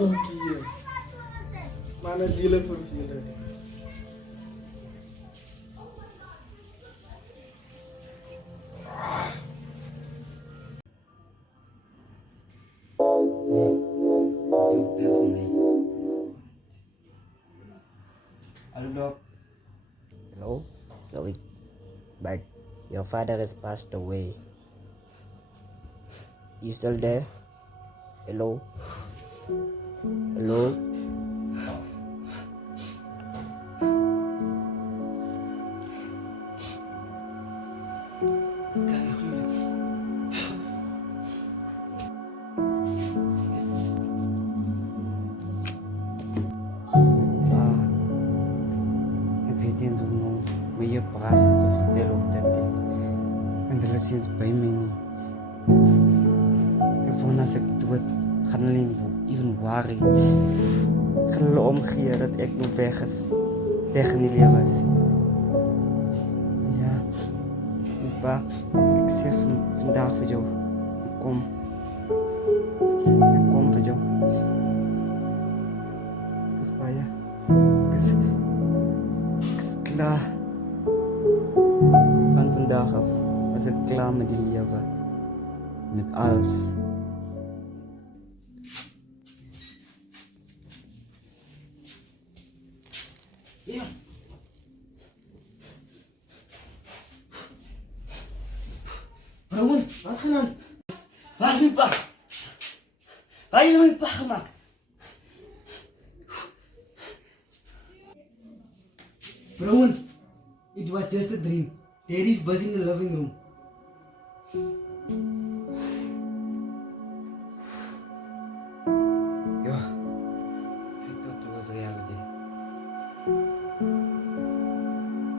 Onkie. Man is lelijk vervelend. Hello, Hello? Sorry, but your father has passed away. You still there? Hello? Hello? ik weet niet hoe je praat te vertellen op dat ding. En de les is bij mij niet. En voor als ik doe het, gaan alleen even worry. Ik kan hulle omgee dat ek nou weg is. Weg in die lewe is. Ja. En pa, ek sê vandag vir jou. Ek kom. Ek kom vir jou. Dis baie. Ek is klaar. Van vandag af was ek klaar met die lewe. Met alles. Ja. Broer, wat gaan aan? Waar is mijn pa? Waar is mijn pa gemaakt? Broer, it was just a dream. Daddy's busy in the living room. Ja, I thought it was reality.